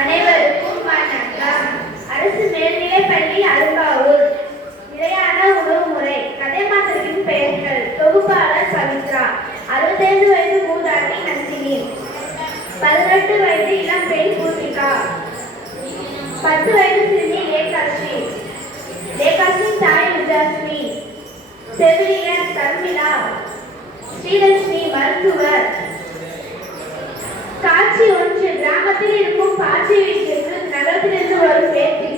அனைவருக்கும் வணக்கம். அரசு மேல்நிலைப்பள்ளி அரும்பாவூர். நிலையான உணவு முறை. கதை மாதத்தின் பெயர்கள். தொகுப்பாளர் பவித்ரா. 65 வயது மூதாட்டி நந்தினி. 18 வயது இளம் பெண் பூர்விகா. 10 வயது சிறுமி லேகாஸ்ரீ. லேகாஸ்ரீ தாய் விஜயஸ்ரீ. செவிலியர் தர்மிளா. ஸ்ரீலட்சுமி மருத்துவர். காட்சி 1. கிராமத்தில் இருக்கும் பாட்டி வீட்டிற்கு நகரத்திலிருந்து வரும் பேட்டி.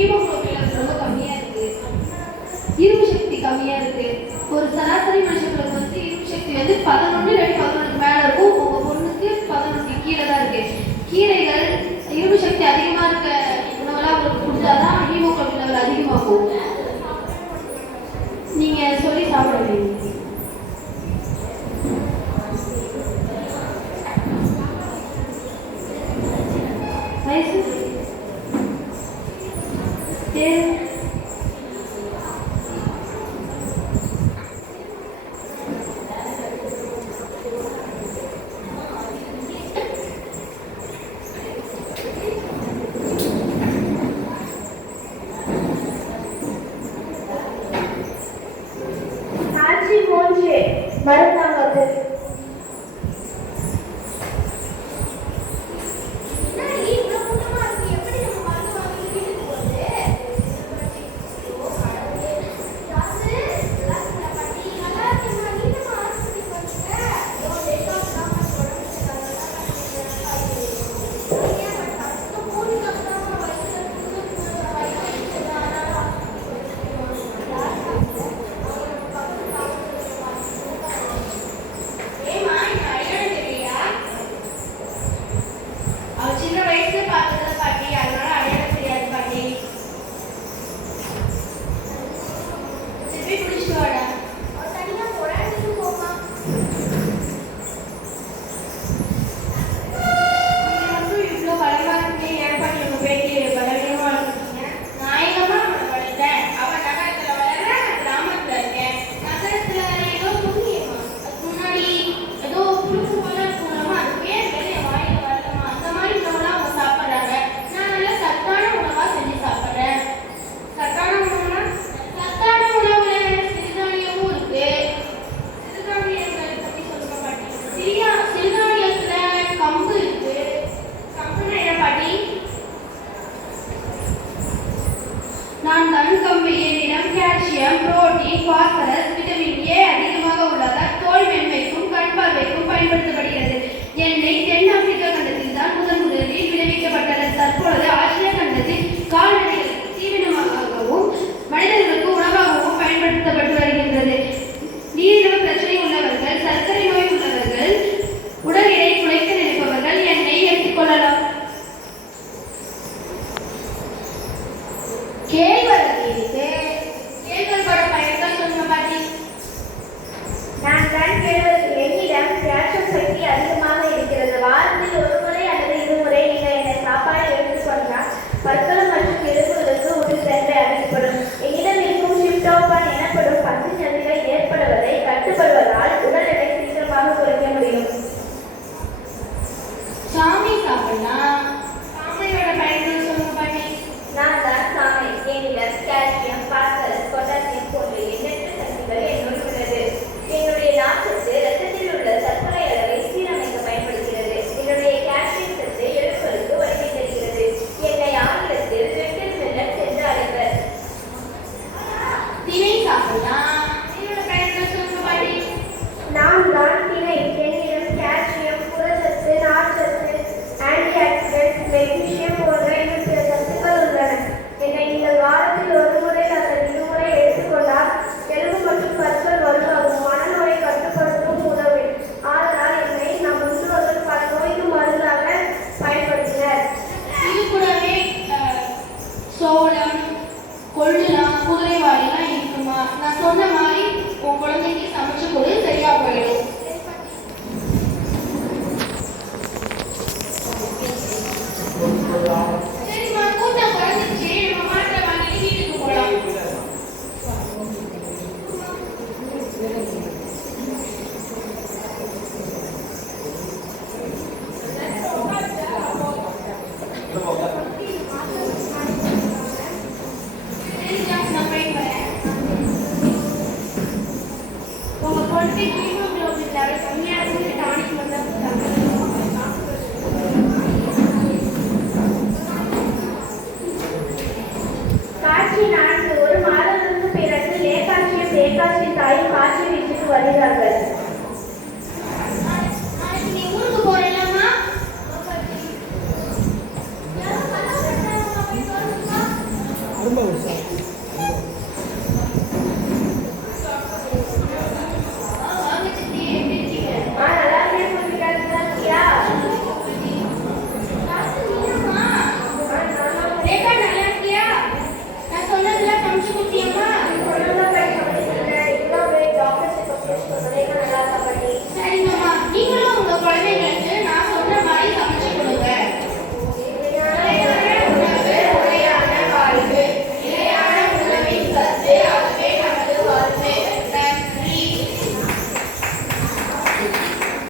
ஹீமோகுளோபின் ரொம்ப கம்மியா இருக்கு, இரும்பு சக்தி கம்மியா இருக்கு. ஒரு சராசரி மனுஷங்களுக்கு வந்து இரும்பு சக்தி வந்து 11 இல்லாட்டி 11க்கு மேல இருக்கும். உங்க பொண்ணுக்கு 11க்கு கீழே தான் இருக்கு. கீரைகள் இரும்பு சக்தி அதிகமா இருக்க உணவெல்லாம் உங்களுக்கு கொடுத்தாதான் ஹீமோகுளோபின் லெவல் அதிகமாகும். நீங்க சொல்லி சாப்பிடுவீங்க. வயசு காட்சி 3 மருந்தாங்கத்து. நான் கண்கம்பியில் நிறம் calcium, protein, phosphorus, vitamin A அதிகமாக உள்ளதால் தோல் மென்மைக்கும் கண் பார்வைக்கும் பயன்படுத்தப்படுகிறது. எண்ணெய் தென்னாப்பிரிக்க கண்டத்தில் தான் முதலில் விளைவிக்கப்பட்டது. தற்பொழுது ஆசிய கண்டத்தில் கால்நடைகளுக்கு தீவனமாகவும் மனிதர்களுக்கு உணவாகவும் பயன்படுத்தப்பட்டு வருகின்றது. நீரிழிவு பிரச்சனை உள்ளவர்கள், சர்க்கரை நோய் உள்ளவர்கள், உடல் எடை குறைக்க நினைப்பவர்கள் எண்ணெய் எடுத்துக்கொள்ளலாம். கேழ்வரகு பயன்கள் சொல்லுங்க பாட்டி. நான் தான் கேள்வது. என்னிடம் கால்சியம் சக்தி அதிகமாக இருக்கிறது. வாரத்தில் ஒரு முறை அல்லது இருமுறை நீங்கள் என்னை சாப்பாடு எடுத்துக்கொண்டால் பற்களும் மற்றும் எலும்புகளுக்கு உடல்தன்மை அதிகப்படும். என்னிடம் இருக்கும் டிரிப்டோபான் எனப்படும் பஞ்சு சந்திகள் ஏற்படுவதை கட்டுப்படுவதால் உடல் எடை சீக்கிரமாக குறைக்க முடியும். சாமி சாப்பிடலாம்.